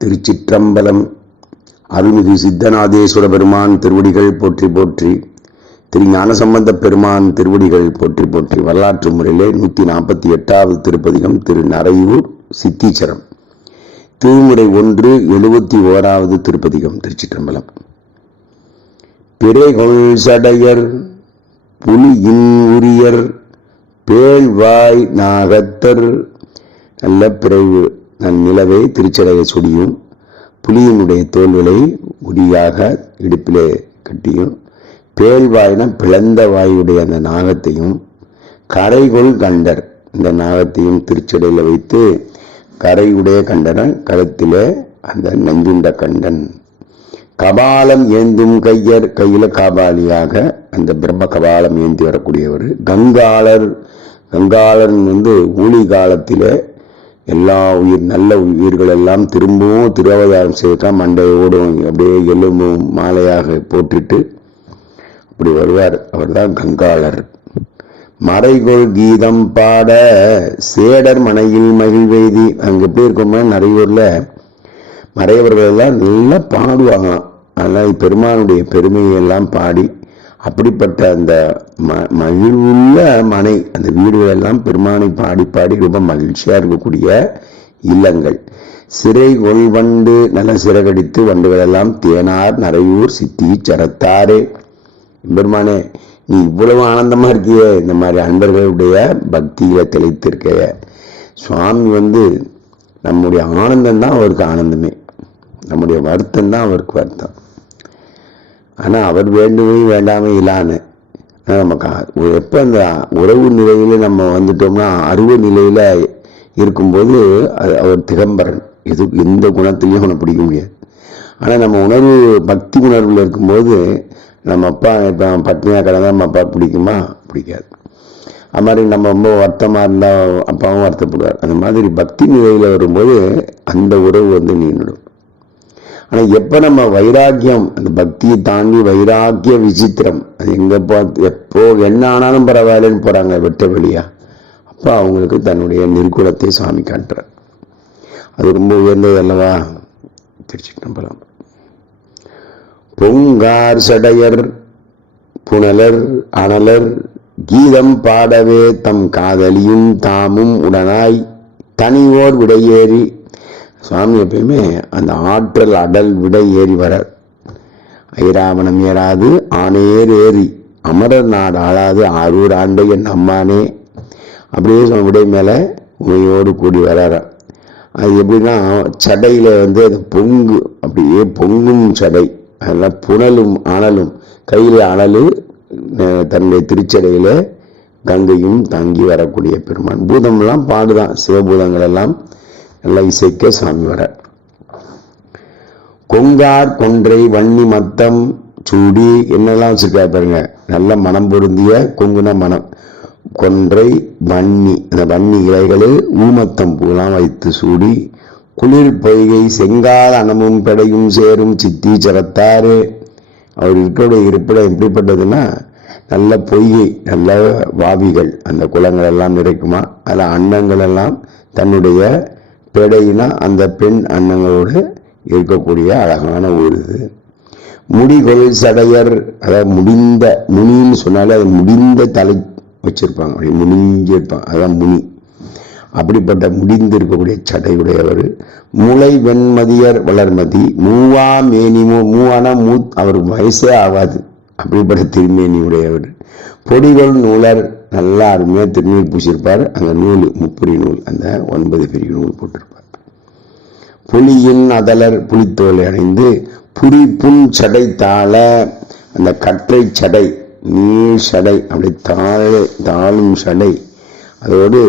திருச்சிற்றம்பலம். அருள்மிகு சித்தநாதேஸ்வர பெருமான் திருவடிகள் போற்றி போற்றி திரு ஞானசம்பந்த பெருமான் திருவடிகள் போற்றி போற்றி வரலாற்று முறையிலே நூற்றி நாற்பத்தி எட்டாவது திருப்பதிகம் திரு நரையூர் சித்தீச்சரம். திருமுறை ஒன்று எழுபத்தி ஓராவது திருப்பதிகம் திருச்சிற்றம்பலம். பிறைகொள் சடையர் புலியின் உரியர் பேழ்வாய் நாகத்தர் நல்ல பிறகு நன் நிலவே திருச்சடையை சுடியும் புலியினுடைய தோள்களை உரியாக இடுப்பிலே கட்டியும் பேழ்வாயின பிளந்த வாயுடைய அந்த நாகத்தையும் கரைகொள் கண்டர் இந்த நாகத்தையும் திருச்சடையில் வைத்து கரையுடைய கண்டனன் கழுத்திலே அந்த நஞ்சுண்ட கண்டன். கபாலம் ஏந்தும் கையர் கையில் காபாலியாக அந்த பிரம்ம கபாலம் ஏந்தி வரக்கூடியவர் கங்காளர். கங்காளன் வந்து ஊழி காலத்திலே எல்லா உயிர் நல்ல உயிர்கள் எல்லாம் திரும்பவும் திருவதாரம் செய்தா மண்டையோடும் அப்படியே எலும்பும் மாலையாக போட்டுட்டு அப்படி வருவார். அவர் தான் கங்காளர். மறைகொள் கீதம் பாட சேடர் மனையில் மகிழ்வெய்தி அங்கே எப்படி இருக்கோமா நிறையூர்ல மறையவர்கள் எல்லாம் நல்லா பாடுவாங்களாம். அதனால் பெருமானுடைய பெருமையெல்லாம் பாடி அப்படிப்பட்ட அந்த ம மகிழ்வுள்ள மனை அந்த வீடுகள் எல்லாம் பெருமானை பாடி பாடி ரொம்ப மகிழ்ச்சியாக இருக்கக்கூடிய இல்லங்கள். சிறை கொள்வண்டு நல்ல சிறகடித்து வண்டுகளெல்லாம் தேனார் நரையூர் சித்தி சரத்தாரே பெருமானே நீ இவ்வளவு ஆனந்தமாக இருக்கியே இந்த மாதிரி அன்பர்களுடைய பக்தியில் தெளித்திருக்கைய சுவாமி வந்து நம்முடைய ஆனந்தம் தான் அவருக்கு ஆனந்தமே. நம்முடைய வருத்தம் தான் அவருக்கு வருத்தம். ஆனால் அவர் வேண்டுமே வேண்டாமே இல்லான்னு ஆனால் நமக்கு எப்போ அந்த உறவு நிலையில் நம்ம வந்துட்டோம்னா அருவ நிலையில் இருக்கும்போது அது அவர் திகம்பரன். எது எந்த குணத்துலேயும் அவனை பிடிக்க முடியாது. ஆனால் நம்ம உணர்வு பக்தி உணர்வில் இருக்கும்போது நம்ம அப்பா இப்போ பட்னியாக கிடந்தா நம்ம அப்பா பிடிக்குமா? பிடிக்காது. அது மாதிரி நம்ம ரொம்ப வருத்தமாக இருந்தால் அப்பாவும் வருத்தப்படுவார். அந்த மாதிரி பக்தி நிலையில் வரும்போது அந்த உறவு வந்து நீண்டிடும். ஆனால் எப்போ நம்ம வைராக்கியம் அந்த பக்தியை தாண்டி வைராக்கிய விசித்திரம் அது எங்கே பார்த்து எப்போ என்ன ஆனாலும் பரவாயில்லன்னு போகிறாங்க வெட்ட வெளியா. அப்போ அவங்களுக்கு தன்னுடைய நிர்குலத்தை சாமி காட்டுறார். அது ரொம்ப உயர்ந்தது அல்லவா? திருச்சிட்டம்பலம் பொங்கார் சடையர் புனலர் அனலர் கீதம் பாடவே தம் காதலியும் தாமும் உடனாய் தனியோர் விடையேறி சுவாமி எப்பயுமே அந்த ஆற்றல் அடல் விடை ஏறி வரார் ஐராவணம் ஏறாது ஆனேர் ஏறி. அமரர் நாடு ஆளாது ஆரூர் ஆண்டையன் அம்மானே. அப்படியே சுவாமி விடை மேலே உமையோடு கூடி வரார். அது எப்படின்னா சடையில் வந்து அது பொங்கு அப்படியே பொங்கும் சடை. அதெல்லாம் புனலும் அனலும். கையில் அனலு தன்னுடைய திருச்சடையில் கங்கையும் தங்கி வரக்கூடிய பெருமான். பூதம்லாம் பாடுதான் சிவபூதங்கள் எல்லாம். நல்லா இசைக்க சாமி வர. கொங்கார் கொன்றை வன்னி மத்தம் சூடி என்னெல்லாம் வச்சிருக்கா பாருங்க. நல்ல மனம் பொருந்திய கொங்குன மனம். கொன்றை வன்னி அந்த வன்னி இலைகளில் ஊமத்தம் பூலாம் வைத்து சூடி குளிர் பொய்கை செங்கால் அனமும் பெடையும் சேரும் சித்தி சரத்தாறு. அவர் இருக்கிற இருப்பிடம் எப்படிப்பட்டதுன்னா நல்ல பொய்கை நல்ல வாவிகள் அந்த குளங்கள் எல்லாம் இருக்குமா அதில் அன்னங்கள் எல்லாம் தன்னுடைய பெடையினா அந்த பெண் அன்னங்களோடு இருக்கக்கூடிய அழகான ஒரு இது முடிகொள் சடையர் அதாவது முடிந்த முனின்னு சொன்னாலே அது முடிந்த தலை வச்சிருப்பாங்க. அப்படி முடிஞ்சிருப்பாங்க அதான் முனி. அப்படிப்பட்ட முடிந்து இருக்கக்கூடிய சடையுடையவர். முளை வெண்மதியர் வளர்மதி. மூவா மேனிமோ மூவானா மூ அவர் வயசே ஆகாது. அப்படிப்பட்ட திருமேனி உடையவர் பொடிகள் நூலர் நல்லா அருமையாக திருநீர் பூசியிருப்பார். அந்த நூல் முப்பரி நூல் அந்த ஒன்பது பெரிய நூல் போட்டிருப்பார். புலியின் அதலர் புலித்தோலை அணைந்து புரி புன் சடை தாழ அந்த கற்றை சடை நீர் சடை அப்படி தாழ தாழும் சடை. அதோடு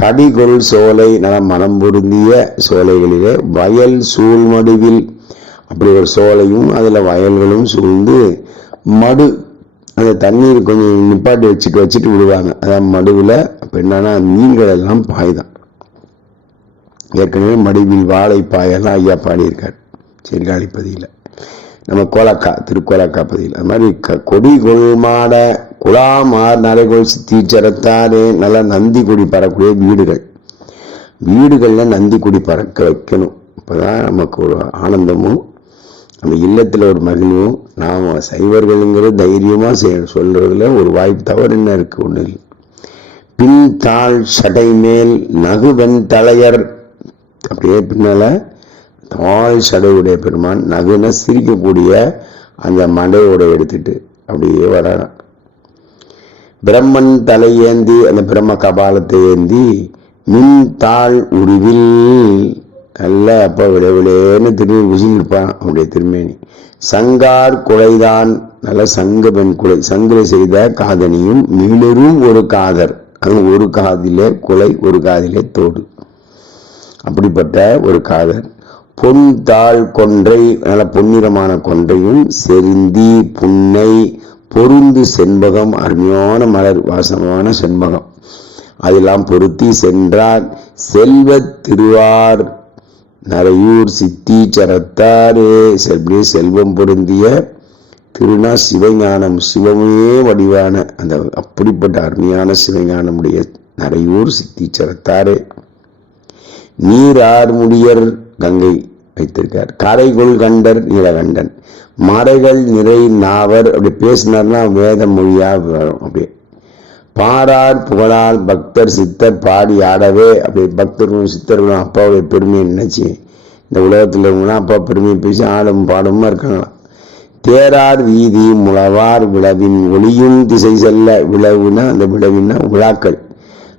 கடிகொள் சோலை நல்ல மனம் பொருந்திய சோலைகளிலே வயல் சூழ்மடுவில் அப்படி ஒரு சோலையும் அதில் வயல்களும் சூழ்ந்து மடு அந்த தண்ணீர் கொஞ்சம் நிப்பாட்டி வச்சுட்டு வச்சுட்டு விடுவாங்க. அதான் மடுவில் அப்போ என்னன்னா மீன்கள் எல்லாம் பாய்தான். ஏற்கனவே மடுவில் வாழை பாயெல்லாம் ஐயா பாடியிருக்கார் சீர்காழிப்பதியில் நம்ம கோலக்கா திருக்கோலக்கா பதியில். அது மாதிரி க கொடி கொள்மாட குலாமார் நரைகோல் சித்தீச்சரத்தாரே நல்லா நந்தி கொடி பறக்கூடிய வீடுகள். வீடுகளில் நந்தி கொடி பறக்க வைக்கணும். அப்பதான் நமக்கு ஒரு ஆனந்தமும் நம்ம இல்லத்தில் ஒரு மகிழ்வும் நாம் சைவர்களுங்கிற தைரியமாக செய் சொல்கிறதுல ஒரு வாய்ப்பு தவறு என்ன இருக்குது ஒண்ணு இல்லை. பின் தாழ் சடை மேல் நகுவன் தலையர். அப்படியே பின்னால தாழ் சடையுடைய பெருமான் நகுன சிரிக்கக்கூடிய அந்த மண்டையோட எடுத்துட்டு அப்படியே வரான் பிரம்மன் தலை ஏந்தி அந்த பிரம்ம கபாலத்தை ஏந்தி மின் தாழ் உருவில் நல்ல அப்பா விளை திரும்பி திரும்பி விசிங்கிருப்பான் அவருடைய திருமேனி. சங்கார் குலைதான் நல்ல சங்க பெண் குலை சங்கில செய்த காதனியும் மீளரும் ஒரு காதர். அது ஒரு காதிலே குலை ஒரு காதிலே தோடு. அப்படிப்பட்ட ஒரு காதர். பொன் தாழ் கொன்றை நல்ல பொன்னிறமான கொன்றையும் செருந்தி புன்னை பொருந்து செண்பகம் அருமையான மலர் வாசமான செண்பகம். அதெல்லாம் பொருத்தி சென்றார் செல்வத் திருவார். நரையூர் சித்தீச்சரத்தாரே செல்வே செல்வம் பொருந்திய திருநா சிவஞானம் சிவமே வடிவான அந்த அப்படிப்பட்ட அருமையான சிவஞானமுடைய நரையூர் சித்தீச்சரத்தாரே நீரார் முடியர் கங்கை வைத்திருக்கார். கரைகொள் கண்டர் நீலகண்டன். மறைகள் நிறை நாவர் அப்படி பேசினார்னா வேத மொழியா வரும். அப்படியே பாரார் புகழால் பக்தர் சித்தர் பாடி ஆடவே அப்படி பக்தர்களும் சித்தர்களும் அப்பாவுடைய பெருமையை நினைச்சு இந்த உலகத்தில் இருக்கவங்களாம் அப்பா பெருமையை பேசி ஆடும் பாடுமா இருக்காங்களாம். தேரார் வீதி முளவார் விளவின் ஒளியும் திசை செல்ல விளவுனா அந்த விளவின்னா விழாக்கள்.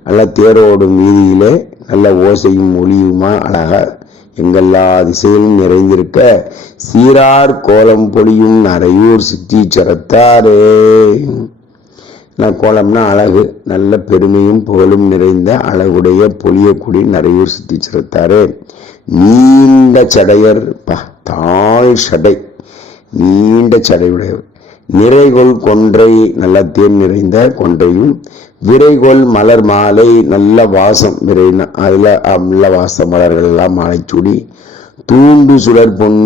நல்லா தேரோடும் வீதியிலே நல்ல ஓசையும் ஒளியுமா அழகா எங்கெல்லா திசையிலும் நிறைந்திருக்க சீரார் கோலம் பொழியும் நரையூர் சித்தீச்சரத்தாரே நான் கோலம்னா அழகு. நல்ல பெருமையும் புகழும் நிறைந்த அழகுடைய பொழியக்கூடிய நிறையூர் சித்தீச்சரத்தாரே நீண்ட சடையர் பா தாழ் சடை. நீண்ட சடையுடையவர். நிறைகொள் கொன்றை நல்ல தேன் நிறைந்த கொன்றையும் விரைகொள் மலர் மாலை நல்ல வாசம் விரை அதில் நல்ல வாச மலர்கள் எல்லாம் மாலை தூண்டு சுடர் பொன்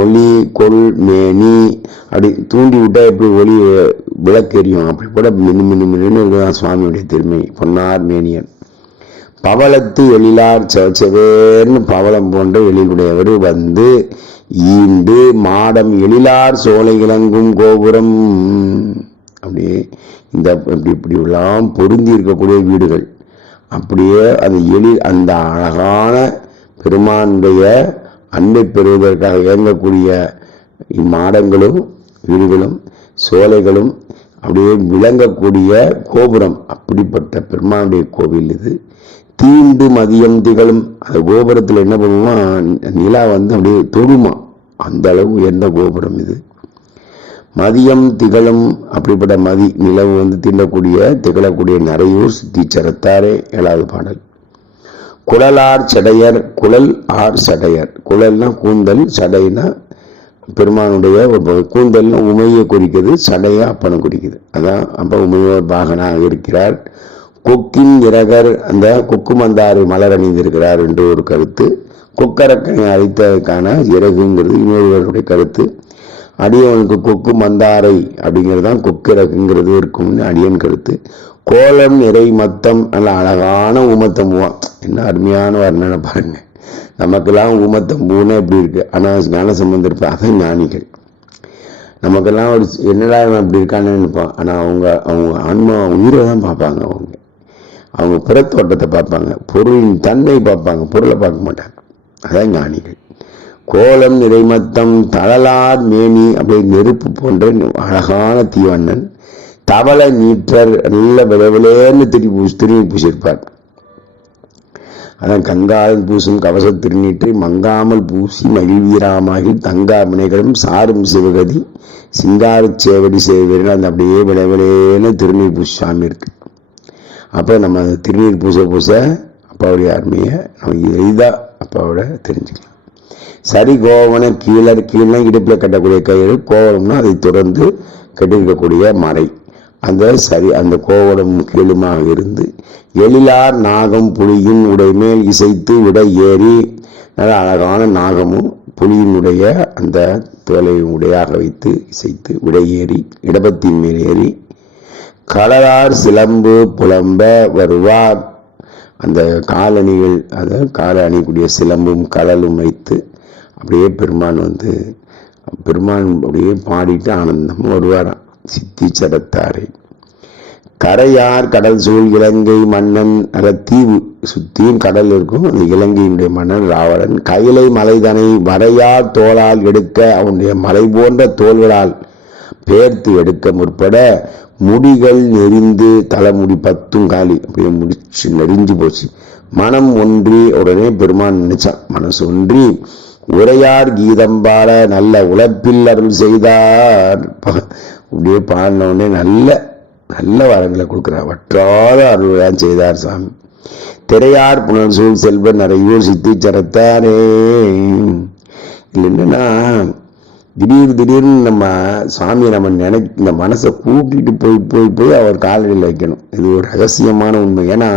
ஒளி கொள் மேனி அப்படி தூண்டி விட்டால் எப்படி ஒளி விளக்கெரியும். அப்படி கூட மினு மினு மின்னு இருக்குதான் சுவாமியுடைய திருமை. பொன்னார் மேனியன். பவளத்து எழிலார் சவச்சவேர்னு பவளம் போன்ற எழிலுடையவர் வந்து ஈண்டு மாடம் எழிலார் சோலை இளங்கும் கோபுரம். அப்படியே இந்த இப்படி இப்படி எல்லாம் பொருந்தி இருக்கக்கூடிய வீடுகள். அப்படியே அந்த எழில் அந்த அழகான பெருமானுடைய அன்பை பெறுவதற்காக இயங்கக்கூடிய இம்மாடங்களும் வீடுகளும் சோலைகளும் அப்படியே விளங்கக்கூடிய கோபுரம் அப்படிப்பட்ட பெருமானுடைய கோவில் இது. தீண்டு மதியம் திகழும் அந்த கோபுரத்தில் என்ன பண்ணுவோம் நிலா வந்து அப்படியே தொழுமா அந்த அளவு எந்த கோபுரம் இது. மதியம் திகழும் அப்படிப்பட்ட மதி நிலவு வந்து தீண்டக்கூடிய திகழக்கூடிய நிறையூர் சித்திச்சரத்தாரே ஏழாவது பாடல். குழலார் சடையர் குழல் ஆர் சடையர். குழல்னா கூந்தல் சடைனா பெருமானுடைய கூந்தல்னு உமையை குறிக்குது சடையா அப்பனை குறிக்குது. அதான் அப்ப உமையோர் பாகனாக இருக்கிறார். கொக்கின் இறகர் அந்த கொக்கு மந்தாறு மலர் அணிந்திருக்கிறார் என்று ஒரு கருத்து. கொக்கரக்கனை அழித்ததற்கான இறகுங்கிறது இன்னொருவருடைய கருத்து. அடியவனுக்கு கொக்கு மந்தாரை அப்படிங்கிறது தான் கொக்கிறகுங்கிறது இருக்கும்னு அடியன் கருத்து. கோலம் நிறை மத்தம் நல்ல அழகான ஊமத்தம் என்ன அருமையான வர்ணனை பாருங்கள் நமக்கெல்லாம் ஊமத்தம் பூனா இப்படி இருக்கு. ஆனால் ஞான சம்பந்தம் அதான் ஞானிகள். நமக்கெல்லாம் ஒரு என்னடா இவன் இப்படி இருக்கான்னு நினைப்பான் ஆனால் அவங்க அவங்க ஆன்மா உயிரை தான் பார்ப்பாங்க அவங்க. அவங்க புறத்தோட்டத்தை பார்ப்பாங்க. பொருளின் தன்மை பார்ப்பாங்க. பொருளை பார்க்க மாட்டாங்க. அதான் ஞானிகள். கோலம் நிறைமத்தம் தளலார் மேனி அப்படி நெருப்பு போன்ற அழகான தீவண்ணன். தவளை நீற்றர் நல்ல விளைவிலேன்னு திரி பூசி திரும்பி பூசியிருப்பார். அதான் கங்காளன் பூசும் கவச திருநீற்றை மங்காமல் பூசி மகிழ்வீராமாகி தங்கா வினைகளும் சாரும் சிவகதி சிங்கார சேவடி செய்வீர்கள் அந்த அப்படியே விளைவிலேன்னு திருநீர் பூசி சாமி இருக்கு. அப்போ நம்ம அந்த திருநீர் பூச பூச அப்பாவுடைய அருமையை நம்ம எளிதாக அப்பாவோட தெரிஞ்சுக்கலாம். சரி கோவன கீழே கீழே இடுப்பில் கட்டக்கூடிய கயிறு கோவம்னா அதை தொடர்ந்து கட்டியிருக்கக்கூடிய மறை. அந்த சரி அந்த கோவலம் கீழுமாக இருந்து எழிலார் நாகம் புலியின் உடைமேல் இசைத்து விட ஏறி நல்ல அழகான நாகமும் புலியினுடைய அந்த தோலை உடையாக வைத்து இசைத்து விடை ஏறி இடபத்தின் மேல் ஏறி கலரார் சிலம்பு புலம்ப வருவார். அந்த காலணிகள் அதை கால அணிக்கூடிய சிலம்பும் கலலும் வைத்து அப்படியே பெருமான் வந்து பெருமான் அப்படியே பாடிட்டு ஆனந்தமும் வருவாராம். சித்தி சரத்தாரை கரையார் கடல் சூழ் இலங்கை மன்னன் நல்ல தீவு சுத்தியும் கடல் இருக்கும். அந்த இலங்கையினுடைய மன்னன் ராவணன் கைலை மலைதனை வரையார் தோளால் எடுக்க அவனுடைய மலை போன்ற தோள்களால் பேர்த்து எடுக்க முற்பட முடிகள் நெறிந்து தலைமுடி பத்தும் காலி. அப்படியே முடிச்சு நெறிஞ்சு போச்சு. மனம் ஒன்றி உடனே பெருமான் நினைச்சான். மனசு ஒன்றி உரையார் கீதம்பாட நல்ல உழைப்பில் அருள் செய்தார். இப்படியே அப்படியே நல்ல நல்ல வரங்களை கொடுக்குறார் வற்றாத அருள்தான் செய்தார் சாமி. திரையார் புனல் சூழ் செல்வ சித்தி சரத்தாரே இல்லை என்னன்னா திடீர் திடீர்னு நம்ம சாமியை நம்ம நினை இந்த மனசை கூட்டிட்டு போய் போய் போய் அவர் காலடியில் வைக்கணும். இது ஒரு ரகசியமான உண்மை. ஏன்னா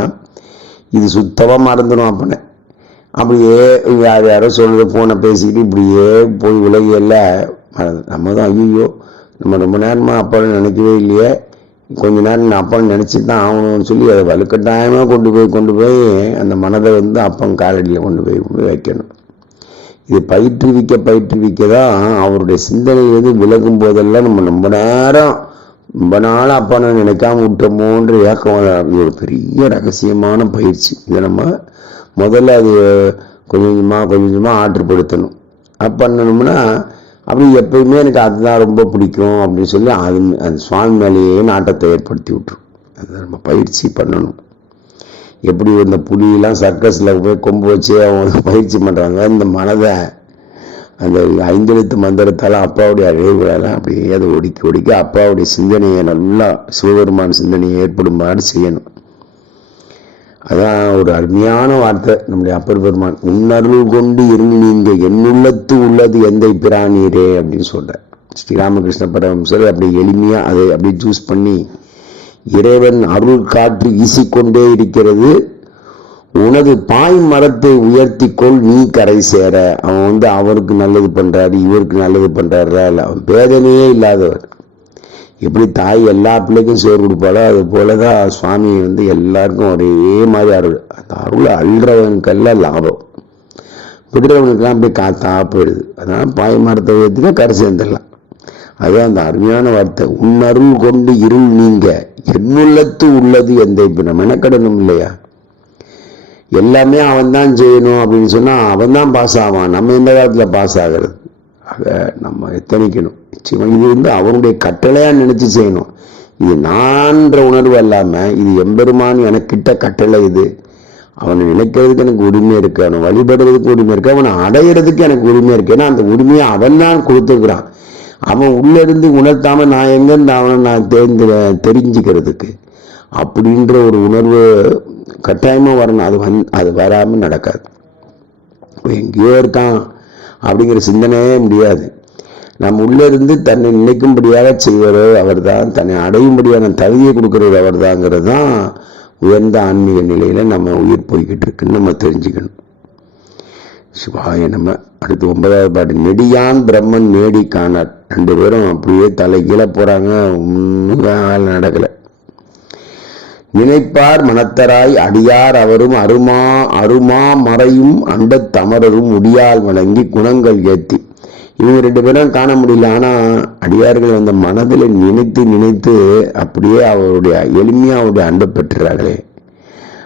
இது சுத்தமாக மறந்துடும் அப்பனை. அப்படியே யார் யாரோ சொல்கிறது ஃபோனை பேசிக்கிட்டு இப்படியே போய் உலகியல்ல நம்ம தான் ஐயோ நம்ம ரொம்ப நேரமாக அப்பான்னு நினைக்கவே இல்லையே. கொஞ்ச நேரம் நான் அப்பான்னு நினச்சி தான் ஆகணும்னு சொல்லி அதை வலுக்கட்டாயமாக கொண்டு போய் கொண்டு போய் அந்த மனதை வந்து அப்பன் காலடியில் கொண்டு போய் போய் வைக்கணும். இது பயிற்றுவிக்க பயிற்றுவிக்க தான் அவருடைய சிந்தனையிலேருந்து விலகும் போதெல்லாம் நம்ம ரொம்ப நேரம் ரொம்ப நாள் அப்பா நான் நினைக்காம விட்டோமோன்ற ஏக்கம் ஒரு பெரிய ரகசியமான பயிற்சி. இதை நம்ம முதல்ல அது கொஞ்சம் கொஞ்சமாக கொஞ்சம் கொஞ்சமாக ஆற்றுப்படுத்தணும். அப்போ பண்ணணும்னா அப்படி எப்பயுமே எனக்கு அதுதான் ரொம்ப பிடிக்கும் அப்படின்னு சொல்லி அது அந்த சுவாமி மேலேயே நாட்டத்தை ஏற்படுத்தி விட்டுரும். அதை நம்ம பயிற்சி பண்ணணும். எப்படி இந்த புலியெல்லாம் சர்க்கஸில் போய் கொம்பு வச்சு அவங்க பயிற்சி பண்ணுறாங்க இந்த மனதை அந்த ஐந்தெழுத்து மந்திரத்தால் அப்பாவுடைய அழைவுகளெல்லாம் அப்படியே அதை ஒடுக்கி ஒடுக்கி அப்பாவுடைய சிந்தனையை நல்லா சிவபெருமான் சிந்தனையை ஏற்படுமாறு செய்யணும். அதான் ஒரு அருமையான வார்த்தை நம்முடைய அப்பர் பெருமான். உன்னருள் கொண்டு இருள் நீங்க என்னுள்ளத்து உள்ளது எந்தை பிராணியரே? அப்படின்னு சொல்ற ஸ்ரீராமகிருஷ்ண பரமசர் அப்படி எளிமையா அதை அப்படி சூஸ் பண்ணி இறைவன் அருள் காற்று வீசிக்கொண்டே இருக்கிறது. உனது பாய் மரத்தை உயர்த்திக்கொள் நீ கரை சேர. அவன் வந்து அவருக்கு நல்லது பண்றாரு இவருக்கு நல்லது பண்றாரு. அவன் வேதனையே இல்லாதவர் எப்படி தாய் எல்லா பிள்ளைக்கும் சோறு கொடுப்பாளோ அது போலதான் சுவாமி வந்து எல்லாருக்கும் ஒரே மாதிரி அருள். அந்த அருள் அள்ளுறவனுக்கெல்லாம் லாபம். விடுறவனுக்கெல்லாம் போய் காத்தா போயிடுது. அதனால் பாய் மரத்தை உயர்த்தினா கரை சேர்ந்துடலாம். அதுதான் அந்த அருமையான வார்த்தை உன்னருள் கொண்டு இருள் நீங்க. என்னுள்ளத்து உள்ளது எந்த இப்ப நம்ம மெனக்கடணும் இல்லையா? எல்லாமே அவன் தான் செய்யணும் அப்படின்னு சொன்னா அவன் தான் பாஸ் ஆவான். நம்ம எந்த காலத்துல பாஸ் ஆகிறது. ஆக நம்ம எத்தனைக்கணும்? சிவன் இது வந்து அவனுடைய கட்டளையாக நினச்சி செய்யணும். இது நான்ற உணர்வு இல்லாமல் இது எம்பெருமான் எனக்கிட்ட கட்டளை இது. அவனை நினைக்கிறதுக்கு எனக்கு உரிமை இருக்கு அவனை வழிபடுறதுக்கு உரிமை இருக்கு அவனை அடையிறதுக்கு எனக்கு உரிமை இருக்கு. ஏன்னா அந்த உரிமையை அவன் தான் கொடுத்துருக்கிறான். அவன் உள்ள இருந்து உணர்த்தாம நான் எங்கேருந்து அவனை நான் தேர்ந்து தெரிஞ்சுக்கிறதுக்கு. அப்படின்ற ஒரு உணர்வு கட்டாயமாக வரணும். அது வந் அது வராமல் நடக்காது. எங்கேயோ இருக்கான். அப்படிங்கிற சிந்தனையே முடியாது. நம் உள்ள இருந்து தன்னை நினைக்கும்படியாக செய்வரோ அவர்தான் தன்னை அடையும்படியான தகுதியை கொடுக்கிறவர் அவர்தாங்கிறது தான் உயர்ந்த ஆன்மீக நிலையில நம்ம உயிர் போய்கிட்டு இருக்குன்னு நம்ம தெரிஞ்சுக்கணும். சிவாய நம்ம அடுத்து ஒன்பதாவது பாட்டு. நெடியான் பிரம்மன் மேடி காணார். ரெண்டு பேரும் அப்படியே தலை கீழே போறாங்க நடக்கலை. வேலை நினைப்பார் மனத்தராய் அடியார் அவரும் அருமா அருமா மறையும் அண்ட தமரரும் முடியால் வழங்கி குணங்கள் ஏத்தி இவங்க ரெண்டு பேரும் காண முடியல. ஆனா அடியார்கள் அந்த மனதில் நினைத்து நினைத்து அப்படியே அவருடைய எளிமையா அவருடைய அண்டை பெற்றுறாங்களே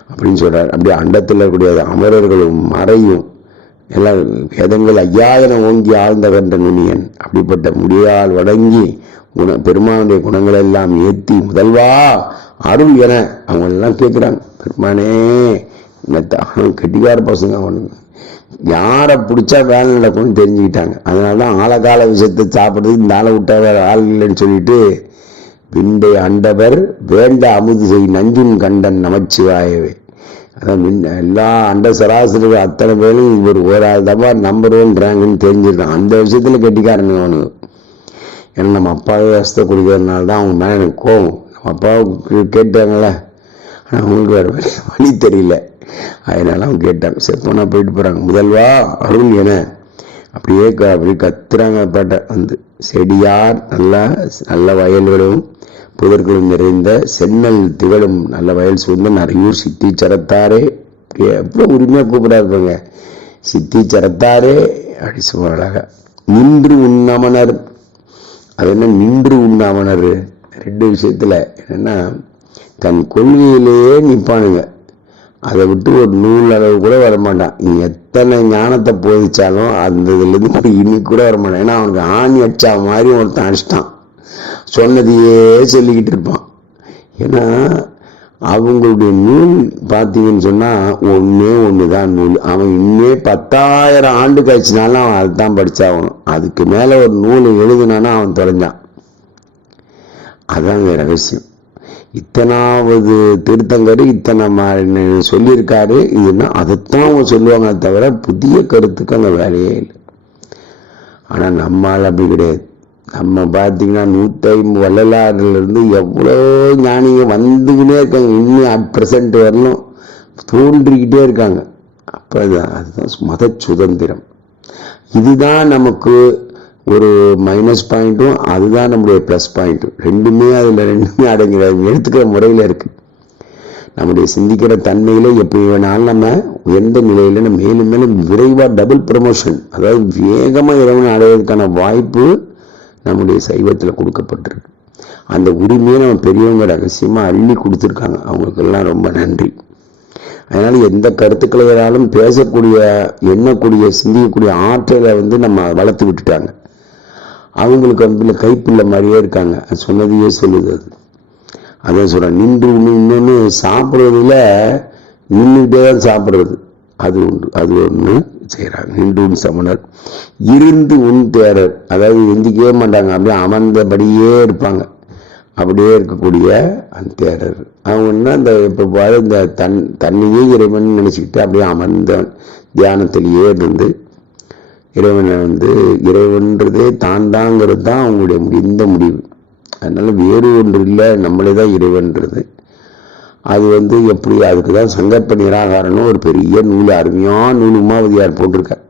அப்படின்னு சொல்கிறார் அப்படியே அண்டத்தில் இருக்கக்கூடிய அமரர்களும் மறையும். எல்லாம் வேதங்கள் ஐயாயிரம் ஓங்கி ஆழ்ந்த கண்ட நுனியன் அப்படிப்பட்ட முடியால் வழங்கி குண பெருமானுடைய குணங்களை எல்லாம் ஏற்றி முதல்வா அருள் என அவங்க எல்லாம் கேட்குறாங்க. பெருமானே கெட்டிக்கார பசங்க அவனுங்க யாரை பிடிச்சா வேலை நடக்கும்னு தெரிஞ்சுக்கிட்டாங்க. அதனால தான் ஆழகால விஷயத்தை சாப்பிட்றதுக்கு இந்த ஆளை விட்டா வேறு ஆள் இல்லைன்னு சொல்லிட்டு விண்டை அண்டவர் வேண்ட அமுது செய் நஞ்சும் கண்டன் நமச்சிவாயவே. அதான் விண்- எல்லா அண்ட சராசரி அத்தனை பேரும் இவர் ஒரு ஆள் தான் நம்பர் ஒன் தெரிஞ்சிருக்கான். அந்த விஷயத்தில் கெட்டிக்காரனுங்க அவனுக்கு ஏன்னா நம்ம அப்பாவே அஸ்த குடிக்கிறதுனால தான் அவங்க மேலே எனக்கு கோவம். நம்ம அப்பாவுக்கு கேட்டாங்களே ஆனால் அவங்களுக்கு வேறு வழி தெரியல. அதனால அவங்க கேட்டாங்க செப்பனா போயிட்டு போகிறாங்க முதல்வா அருள் என. அப்படியே க- அப்படியே கத்துறாங்க பாட்டை. வந்து செடியார் நல்ல நல்ல வயல்களும் புதர்களும் நிறைந்த சென்னல் திகழும் நல்ல வயல் சூழ்ந்த நிறையூர் சித்தி சரத்தாரே. எவ்வளோ உரிமையாக கூப்பிடா இருப்பாங்க சித்தி சரத்தாரே அப்படி சொல்லுவாங்க நின்று உண்ணாமனர். அது என்ன நின்று உண்ணாமனர்? ரெண்டு விஷயத்துல என்னன்னா தன் கொள்கையிலேயே நிற்பானுங்க அதை விட்டு ஒரு நூல் அளவு கூட வரமாட்டான். நீ எத்தனை ஞானத்தை போதிச்சாலும் அந்த இதுலேருந்து ஒரு இனி கூட வரமாட்டான். ஏன்னா அவனுக்கு ஆணி அடிச்சா மாதிரி ஒருத்தன் அடிச்சிட்டான். சொன்னதையே சொல்லிக்கிட்டு இருப்பான். ஏன்னா அவங்களுடைய நூல் பார்த்தீங்கன்னு சொன்னால் ஒன்றே ஒன்று தான் நூல். அவன் இன்னே பத்தாயிரம் ஆண்டு கழிச்சினாலும் அவன் அதுதான் படித்தாகணும் அதுக்கு மேலே ஒரு நூல் எழுதுனானா அவன் தொலைஞ்சான். அதான் ரகசியம் இத்தனாவது திருத்தங்கரு இத்தனை சொல்லியிருக்காரு. இதுன்னா அதைத்தான் அவங்க சொல்லுவாங்க தவிர புதிய கருத்துக்கு அங்கே வேலையே இல்லை. ஆனால் நம்மால் அப்படி கிடையாது. நம்ம பார்த்தீங்கன்னா நூற்றி வள்ளலாறுலேருந்து எவ்வளோ ஞானிங்க வந்துக்கிட்டே இருக்காங்க. இன்னும் அட் ப்ரெசண்ட் வரலும் தோன்றிக்கிட்டே இருக்காங்க. அப்போ அதுதான் மத சுதந்திரம். இதுதான் நமக்கு ஒரு மைனஸ் பாயிண்ட்டும் அதுதான் நம்முடைய ப்ளஸ் பாயிண்ட்டும் ரெண்டுமே அதில் ரெண்டுமே அடங்கிற எடுத்துக்கிற முறையில் இருக்குது நம்முடைய சிந்திக்கிற தன்மையில் எப்படி வேணாலும் நம்ம உயர்ந்த நிலையில் நம்ம மேலும் மேலும் விரைவாக டபுள் ப்ரமோஷன் அதாவது வேகமாக இறைவனை அடைவதற்கான வாய்ப்பு நம்முடைய சைவத்தில் கொடுக்கப்பட்டிருக்கு. அந்த உரிமையை நம்ம பெரியவங்க ரகசியமாக அள்ளி கொடுத்துருக்காங்க. அவங்களுக்கெல்லாம் ரொம்ப நன்றி. அதனால் எந்த கருத்துக்களை ஏதாலும் பேசக்கூடிய எண்ணக்கூடிய சிந்திக்கக்கூடிய ஆற்றலை வந்து நம்ம வளர்த்து விட்டுட்டாங்க. அவங்களுக்கு வந்து கைப்பிள்ளை மாதிரியே இருக்காங்க. அது சொன்னதையே சொல்லுது அது. அதான் சொல்றேன் நின்று உண்ணு இன்னொன்று சாப்பிட்றதுல நின்றுட்டே தான் சாப்பிட்றது. அது உண்டு அது ஒன்று செய்கிறாங்க நின்று சமணர் இருந்து உண் தேரர். அதாவது எந்திக்கவே மாட்டாங்க அப்படியே அமர்ந்தபடியே இருப்பாங்க. அப்படியே இருக்கக்கூடிய அந்த தேரர். அவங்கன்னா அந்த இப்போ பாரு இந்த தன் தன்னையே இறைவன் நினச்சிக்கிட்டு அப்படியே அமர்ந்த தியானத்திலேயே இருந்து இறைவனை வந்து இறைவன்றதே தாண்டாங்கிறது தான் அவங்களுடைய முடிந்த முடிவு. அதனால் வேறு ஒன்று இல்லை நம்மளே தான் இறைவன்றது. அது வந்து எப்படி அதுக்கு தான் சங்கற்ப நிராகாரம்னு ஒரு பெரிய நூல் அருமையான நூல் உமாவதியார் போட்டிருக்கார்.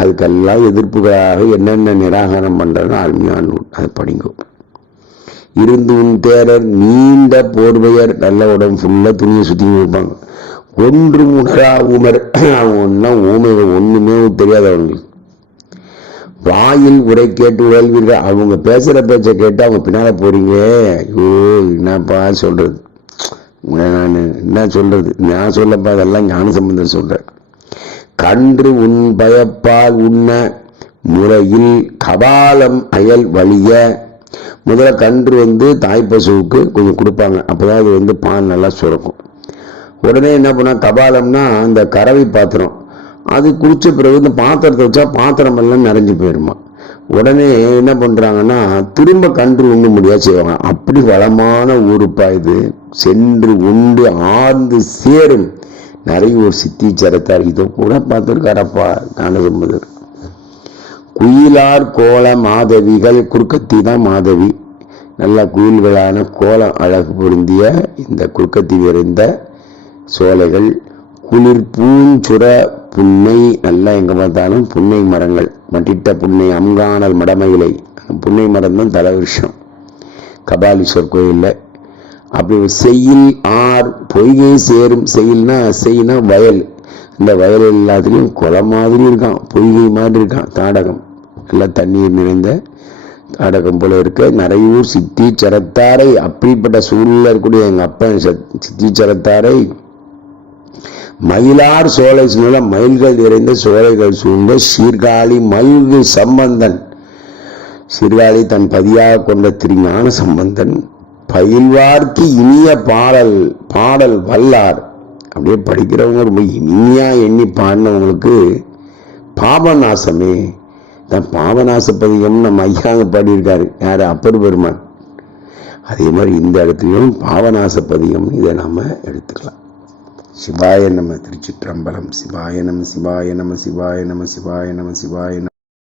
அதுக்கெல்லாம் எதிர்ப்புகளாக என்னென்ன நிராகாரம் பண்ணுறதுன்னு அருமையான நூல். அதை படிங்கும் இருந்து உன் தேரர் நீண்ட போர்வையர் நல்ல உடம்பு ஃபுல்லாக துணியை சுற்றி இருப்பாங்க. ஒன்று உணரா உமர். அவங்க ஒன்றா ஊமை ஒன்றுமே தெரியாது அவங்களுக்கு வாயில் உரை கேட்டு உழல்வீர்கள் அவங்க பேசுகிற பேச்சை கேட்டு அவங்க பின்னால் போறீங்க. ஐயோ என்னப்பா சொல்றது? நான் என்ன சொல்றது? நான் சொல்லப்பா அதெல்லாம் ஞான சம்பந்தம் சொல்றேன் கன்று உன் பயப்பால் உண்ண முறையில் கபாலம் அயல் வழிய. முதல்ல கன்று வந்து தாய் பசுவுக்கு கொஞ்சம் கொடுப்பாங்க. அப்பதான் அது வந்து பால் நல்லா சுரக்கும். உடனே என்ன பண்ணா கபாலம்னா அந்த கறவை பாத்திரம். அது குடிச்ச பிறகு இந்த பாத்திரத்தை வச்சா பாத்திரம் எல்லாம் நிறைஞ்சு போயிருமா. உடனே என்ன பண்றாங்கன்னா திரும்ப கன்று உண்ண முடியா செய்வாங்க. அப்படி வளமான ஊருப்பா இது. சென்று உண்டு ஆழ்ந்து சேரும். நிறைய ஒரு சித்தி சரத்தார் இதை கூட பார்த்துருக்காரப்பா ஞானசம்பந்தர் குயிலார் கோல மாதவிகள் குறுக்கத்தி தான் மாதவி. நல்ல குயில்களான கோலம் அழகு பொருந்திய இந்த குறுக்கத்தி விரைந்த சோலைகள் குளிர் பூஞ்சுர புன்னை நல்லா எங்க பார்த்தாலும் புன்னை மரங்கள். மட்டிட்ட புன்னை அம்கானல் மடமயிலை. புன்னை மரம் தான் தலைவிருஷம். கபாலீஸ்வர் கோயில்ல. அப்படி செய்யில் ஆர் பொய்கை சேரும். செய்யில்னா செய்யினா வயல். இந்த வயல் எல்லாத்துலேயும் குளம் மாதிரி இருக்கான். பொய்கை மாதிரி இருக்கான். தாடகம். எல்லாம் தண்ணீர் நிறைந்த தாடகம் போல இருக்க. நிறையூர் சித்தி சரத்தாரை அப்படிப்பட்ட சூழ்நிலை இருக்கக்கூடிய எங்க அப்பன் சித்தி சரத்தாரை மயிலார் சோலை சூழ மயில்கள் நிறைந்த சோலைகள் சூழ்ந்த சீர்காழி மல்கு சம்பந்தன். சீர்காழி தன் பதியாக கொண்ட திருஞான சம்பந்தன் பயில்வார்க்கு இனிய பாடல் பாடல் வல்லார். அப்படியே படிக்கிறவங்க ரொம்ப இனிமையாக எண்ணி பாடினவங்களுக்கு பாபநாசமே தான் பாபநாச பதிகம் நம்ம ஐயாங்க பாடியிருக்காரு. யார்? அப்பர் பெருமான் அதே மாதிரி இந்த இடத்துலையும் பாவநாச பதிகம் இதை நாம் எடுத்துக்கலாம். சிவாய நம திருச்சிற்றம்பலம் சிவாய நம சிவாய நம சிவாய நம சிவாய நம சிவாய நம.